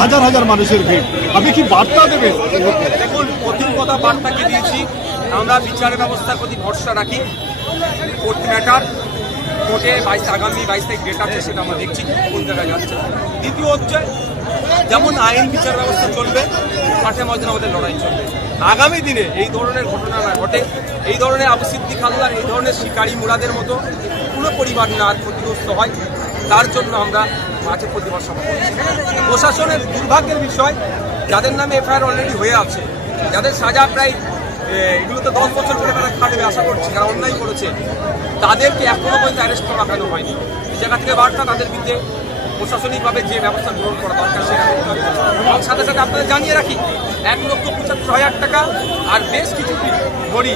হাজার হাজার মানুষের ভিড়, আপনি কি বার্তা দেবেন? দেখুন, প্রথম কথা বার্তাকে দিয়েছি, আমরা বিচারের ব্যবস্থার প্রতি ভরসা রাখি। কোর্ট ম্যাটার, কোর্টে আগামী 22 তারিখ ডেট আছে, সেটা আমরা দেখছি কোন জায়গায় যাচ্ছে। দ্বিতীয় হচ্ছে, যেমন আইন বিচার ব্যবস্থা চলবে, মাঠে ময়দানে আমাদের লড়াই চলবে। আগামী দিনে এই ধরনের ঘটনা না ঘটে, এই ধরনের আবু সিদ্দিক হালদার, এই ধরনের শিকারী মুরাদের মতো পুরো পরিবার না আর ক্ষতিগ্রস্ত হয়, তার জন্য আমরা মাঠে প্রতিবাদ সভা করছি। প্রশাসনের দুর্ভাগ্যের বিষয়, যাদের নামে এফআইআর অলরেডি হয়ে আছে, যাদের সাজা প্রায় এগুলো তো 10 বছর করে তারা খাটবে আশা করছি, যারা অন্যায় করেছে তাদেরকে এখনো পর্যন্ত অ্যারেস্ট করা কেন হয়নি। এই জায়গা থেকে বার্তা, তাদের বিরুদ্ধে প্রশাসনিকভাবে যে ব্যবস্থা গ্রহণ করা দরকার সেটা করতে হবে। এবং সাথে সাথে আপনাদের জানিয়ে রাখি, 1,75,000 টাকা আর বেশ কিছু ঘড়ি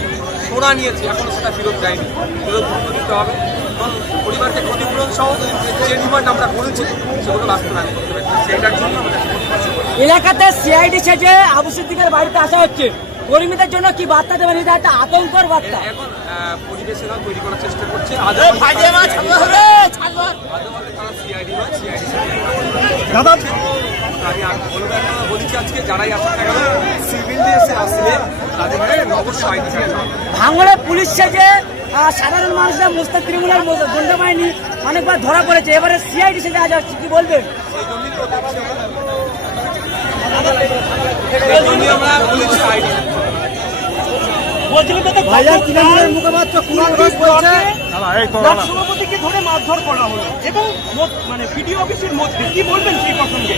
সোনা নিয়েছে, এখনো সেটা ফেরত দেয়নি, ফেরত দিতে হবে। এবং পরিবারকে ক্ষতিপূরণ সহ যে ডিমান্ড আমরা করেছি সেগুলো বাস্তবায়ন করতে হবে, সেইটার জন্য আমাদের এলাকাতে সিআইডি সেজে আবু সিদ্দিকের বাড়িতে আসা হচ্ছে, কর্মীদের জন্য কি বার্তা দেবেন? এটা একটা আতঙ্কর বার্তা। এখন পরিবেশেরা তৈরি করার চেষ্টা করছে। দাদা, আমি বলেছি আজকে যারাই আসেন না কেন, সিভিল দিয়ে এসে আসলে তাদের অবশ্যই আইডি কার্ড হবে। ভাঙড়ে পুলিশ সেজে সাধারণ মানুষরা মুস্তাক তৃণমূলের দণ্ড বাহিনী অনেকবার ধরা পড়েছে, এবারে সিআইডি সেজে আজ আসছে, কি বলবেন? সেই জন্যই আমরা বলেছি আইডি। সভাপতিকে ধরে মারধর করা হলো এবং মানে ভিডিও অফিসের মধ্যে, কি বলবেন সেই প্রসঙ্গে?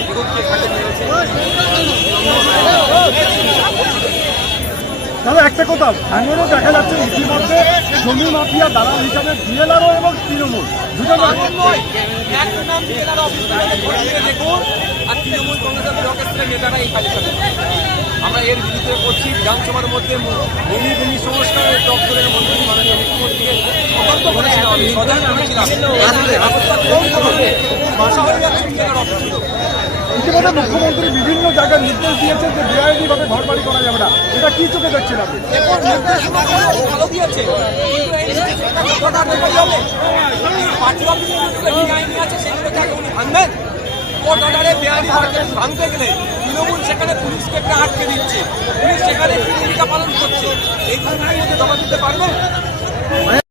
দাদা একটা কথা, ভাঙড়েও দেখা যাচ্ছে ইতিমধ্যে জমি মাফিয়া দালাল হিসাবে বিএলআরও এবং তৃণমূল দুটো আর তৃণমূল কংগ্রেসের ব্লক স্তরের নেতারা এই কাজের সাথে আমরা এর বিরুদ্ধে করছি। বিধানসভার মধ্যে ভূমি সংস্কারের দপ্তরের মন্ত্রী মাননীয় মুখ্যমন্ত্রীকে সতর্ক করেছিলাম, আমি সজাগ করেছিলাম। ইতিমধ্যে মুখ্যমন্ত্রী বিভিন্ন জায়গায় নির্দেশ দিয়েছেন যে বেআইনি ভাবে ঘর বাড়ি করা যাবে না, এটা কি চোখে দেখছেন আপনি? ভালো দিয়েছে, কিন্তু এই আইনি আছে সেগুলোকে আগে উনি ভাঙবেন। কোর্ট অর্ডারে বেআইনি ভাঙতে গেলে তৃণমূল সেখানে পুলিশকে একটা আটকে দিচ্ছে, পুলিশ সেখানে ভূমিকা পালন করছে, এই ভূমিকার মধ্যে জমা দিতে পারবে।